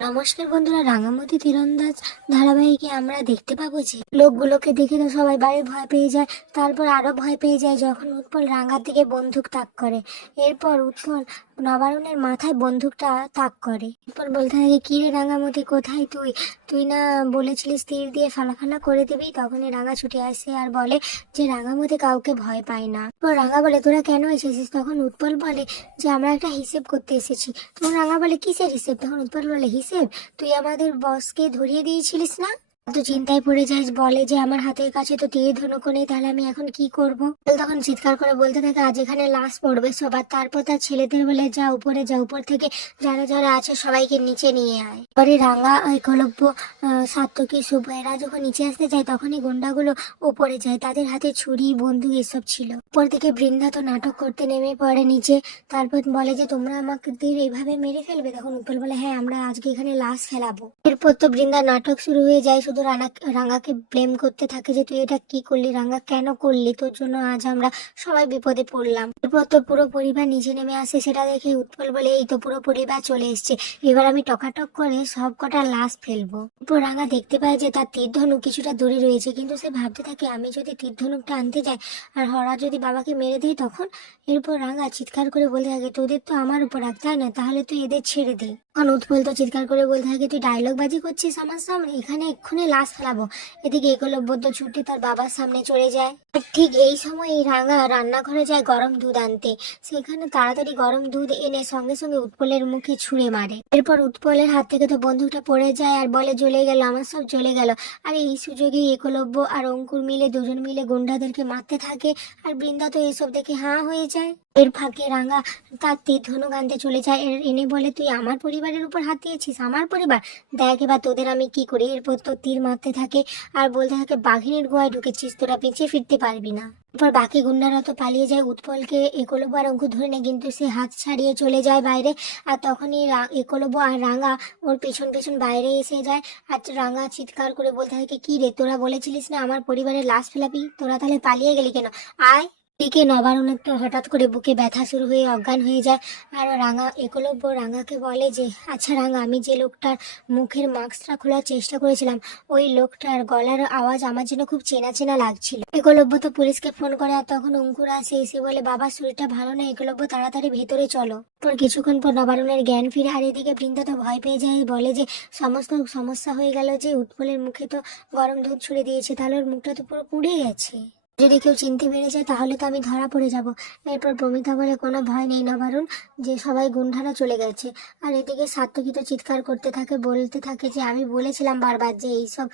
নমস্কার বন্ধুরা রাঙামতি তীরন্দাজ ধারাবাহিকে আমরা দেখতে পাবো যে লোকগুলোকে দেখে তো সবাই বাড়ি ভয় পেয়ে যায়, তারপর আরও ভয় পেয়ে যায় যখন উৎপল রাঙার দিকে বন্দুক তাক করে। এরপর উৎপল নবারুণের মাথায় বন্দুকটা তাক করে। উৎপল বলতে থাকে, কি রে রাঙামতি কোথায় তুই? তুই না বলেছিলিস তীর দিয়ে ফালাফালা করে দিবি? তখনই রাঙা ছুটে আসে আর বলে যে রাঙামতি কাউকে ভয় পায় না। তো রাঙা বলে, তোরা কেন এসেছিস? তখন উৎপল বলে যে, আমরা একটা হিসেব করতে এসেছি। তখন রাঙা বলে, কিসের হিসেব? তখন উৎপল বলে, হিসেব? তুই আমাদের বসকে ধরিয়ে দিয়েছিলিস না? তো চিন্তায় পড়ে যাস বলে যে আমার হাতের কাছে তো তীর ধনুক নেই তাহলে আমি এখন কি করব? তখন চিৎকার করে বলতে থাকে আজ এখানে লাশ পড়বে সবার তারপর তার ছেলেদের বলে যা উপরে যা উপর থেকে যারা যারা আছে সবাইকে নিচে নিয়ে আয়। পরে রাঙা একলব্য আহ, সাত্তকী শুভ এরা যখন নিচে আসতে যায় তখনই গুন্ডাগুলো উপরে যায়। তাদের হাতে ছুরি বন্দুক এসব ছিল। উপর থেকে বৃন্দা তো নাটক করতে নেমে পড়ে নিচে। তারপর বলে যে তোমরা আমাকে এইভাবে মেরে ফেলবে? তখন উৎপল বলে হ্যাঁ আমরা আজকে এখানে লাশ ফেলাবো। এরপর তো বৃন্দা নাটক শুরু হয়ে যায় শুধু রানা, রাঙাকে ব্লেম করতে থাকে যে তুই এটা কি করলি, রাঙা কেন করলি? তোর জন্য আজ আমরা সবাই বিপদে পড়লাম। এরপর তো পুরো পরিবার নিচে নেমে আসে, সেটা দেখে উৎপল বলে, এই তো পুরো পরিবার চলে এসছে। এবার আমি টকাটক করে সব কটা লাশ ফেলব। এরপর রাঙা দেখতে পায় যে তার তীর ধনুক কিছুটা দূরে রয়েছে, কিন্তু সে ভাবতে থাকে, আমি যদি তীর ধনুকটা আনতে যাই আর হরা যদি বাবাকে মেরে দেয় তখন? এরপর রাঙা চিৎকার করে বলতে থাকে, তোদের তো আমার উপর রাখ তাই না? তাহলে তুই এদের ছেড়ে দে। তখন উৎপল তো চিৎকার করে বলতে থাকে, তুই ডায়লগ বাজি করছিস আমার সামনে? এখানে এক্ষুনি লাশ ফেলাবো। এদিকে একলব্য তো ছুটে তার বাবার সামনে চলে যায়। আর ঠিক এই সময় এই রাঙা রান্নাঘরে যায় গরম দুধ আনতে। সেখানে তাড়াতাড়ি গরম দুধ এনে সঙ্গে সঙ্গে উৎপলের মুখে ছুঁড়ে মারে। এরপর উৎপলের হাত থেকে তো বন্দুকটা পড়ে যায় আর বলে, জ্বলে গেল, আমার সব জ্বলে গেল। আর এই সুযোগে একলব্য আর অঙ্কুর মিলে, দুজন মিলে গুন্ডাদেরকে মারতে থাকে আর বৃন্দা তো এসব দেখে হাঁ হয়ে যায়। এর ফাঁকে রাঙা তার তীর ধনুক আনতে চলে যায়। এর এনে বলে, তুই আমার পরিবারের উপর হাত দিয়েছিস, আমার পরিবার? দেখ এবার তোদের আমি কি করি। এরপর তো তীর মারতে থাকে আর বলতে থাকে, বাঘিনীর গোয়ায় ঢুকেছিস, তোরা পিছিয়ে ফিরতে পারবি না। এরপর বাকি গুন্ডারা তো পালিয়ে যায়, উৎপলকে একলব্য আর অঙ্কুর ধরে নেয়, কিন্তু সে হাত ছাড়িয়ে চলে যায় বাইরে, আর তখনই একলব্য আর রাঙা ওর পেছন পেছন বাইরে এসে যায়, আর রাঙা চিৎকার করে বলতে থাকে, কি রে, তোরা বলেছিলিস না আমার পরিবারের লাশ ফেলাবি? তোরা তাহলে পালিয়ে গেলি কেন? আয়! দিকে নবারণের তো হঠাৎ করে বুকে ব্যথা শুরু হয়ে অজ্ঞান হয়ে যায়। আর রাঙা, একলব্য রাঙাকে বলে যে আচ্ছা রাঙা, আমি যে লোকটার মুখের মাস্কটা খোলার চেষ্টা করেছিলাম, ওই লোকটার গলার আওয়াজ আমার জন্য খুব চেনা চেনা লাগছিল। একলব্য তো পুলিশকে ফোন করে আর তখন অঙ্কুর আসে, এসে বলে বাবার শরীরটা ভালো না একলব্য, তাড়াতাড়ি ভেতরে চলো। পর কিছুক্ষণ পর নবারণের জ্ঞান ফিরে আর এদিকে বৃন্দা তো ভয় পেয়ে যায়, বলে যে, সমস্ত সমস্যা হয়ে গেল যে, উৎপলের মুখে তো গরম দুধ ছুড়ে দিয়েছে, তাহলে ওর মুখটা তো পুরো পুড়ে গেছে। যদি কেউ চিনতে পেরে যায়, তাহলে তো আমি ধরা পড়ে যাব। এরপর প্রমিতা বলে, কোনো ভয় নেই নবারুণ, যে সবাই গুন্ডারা চলে গেছে। আর এদিকে সাত্তকী তো চিৎকার করতে থাকে, বলতে থাকে যে, আমি বলেছিলাম বারবার যে এইসব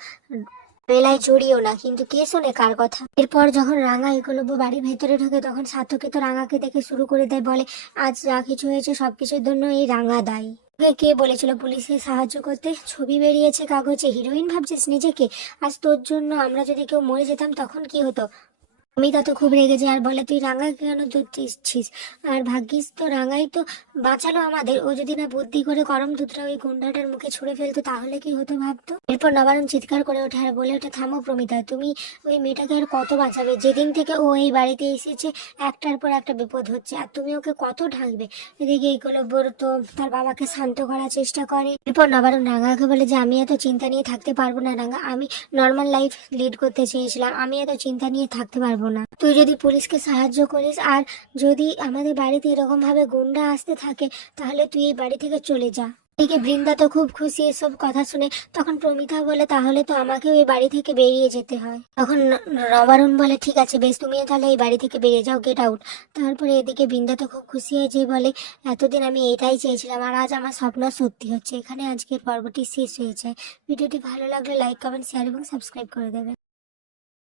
বেলায় জড়িও না, কিন্তু কে শোনে কার কথা? এরপর যখন রাঙা একলব্য বাড়ির ভেতরে ঢোকে, তখন সাত্তকী তো রাঙাকে দেখে শুরু করে দেয়, বলে, আজ যা কিছু হয়েছে সবকিছুর জন্য এই রাঙা দায়ী। কে বলেছিল, পুলিশকে সাহায্য করতে ছবি বেরিয়েছে কাগজে। হিরোইন ভাবছিস নিজেকে? আজ তোর জন্য আমরা যদি কেউ মরে যেতাম, তখন কি হতো? অমিতা তো খুব রেগে যায় আর বলে, তুই রাঙা কেন দুধ দিচ্ছিস আর ভাগ্যিস তো রাঙাই তো বাঁচালো আমাদের। ও যদি না বুদ্ধি করে গরম দুধটা ওই গুন্ডাটার মুখে ছুঁড়ে ফেলতো, তাহলে কি হতো ভাবতো? এরপর নবারণ চিৎকার করে ওঠে আর বলে ওটা থামো প্রমিতা, তুমি ওই মেয়েটাকে আর কত বাঁচাবে? যেদিন থেকে ও এই বাড়িতে এসেছে, একটার পর একটা বিপদ হচ্ছে, আর তুমি ওকে কত ঢাকবে? এদিকে এইগুলো বড় তো তার বাবাকে শান্ত করার চেষ্টা করে। এরপর নবারণ রাঙাকে বলে যে, আমি এত চিন্তা নিয়ে থাকতে পারব না রাঙা। আমি নর্মাল লাইফ লিড করতে চেয়েছিলাম। আমি এত চিন্তা নিয়ে থাকতে পারব না। তুই যদি পুলিশকে সাহায্য করিস, আর যদি আমাদের বাড়িতে এরকম ভাবে গুন্ডা আসতে থাকে, তাহলে তুই এই বাড়ি থেকে চলে যা। এদিকে বৃন্দা তো খুব খুশি এসব কথা শুনে। তখন প্রমিতা বলে, তাহলে তো আমাকেও এই বাড়ি থেকে বেরিয়ে যেতে হয়। তখন রবারুন বলে, ঠিক আছে, বেশ, তুমিও তাহলে এই বাড়ি থেকে বেরিয়ে যাও গেট আউট তারপরে এদিকে বৃন্দা তো খুব খুশি হয়ে যে বলে, এতদিন আমি এটাই চেয়েছিলাম, আর আজ আমার স্বপ্ন সত্যি হচ্ছে। এখানে আজকের পর্বটি শেষ হয়ে যায়। ভিডিওটি ভালো লাগলে লাইক কমেন্ট শেয়ার এবং সাবস্ক্রাইব করে দেবে